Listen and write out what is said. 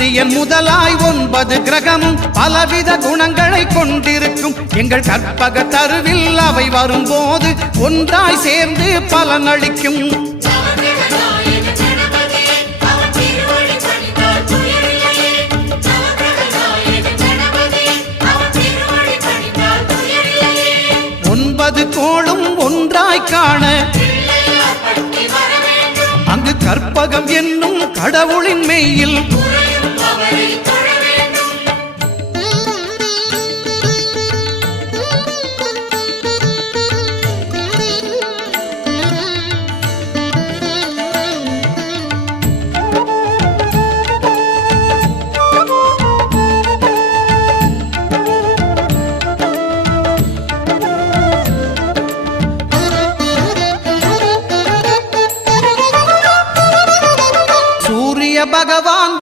சூரியன் முதலாய் 9 கிரகமும் பலவித குணங்களை கொண்டிருக்கும் எங்கள் கற்பக தருவில் அவை வரும்போது ஒன்றாய் சேர்ந்து பலனளிக்கும். கோளும் ஒன்றாய் காண அங்கு கற்பகம் என்னும் கடவுளின் மெய்யில்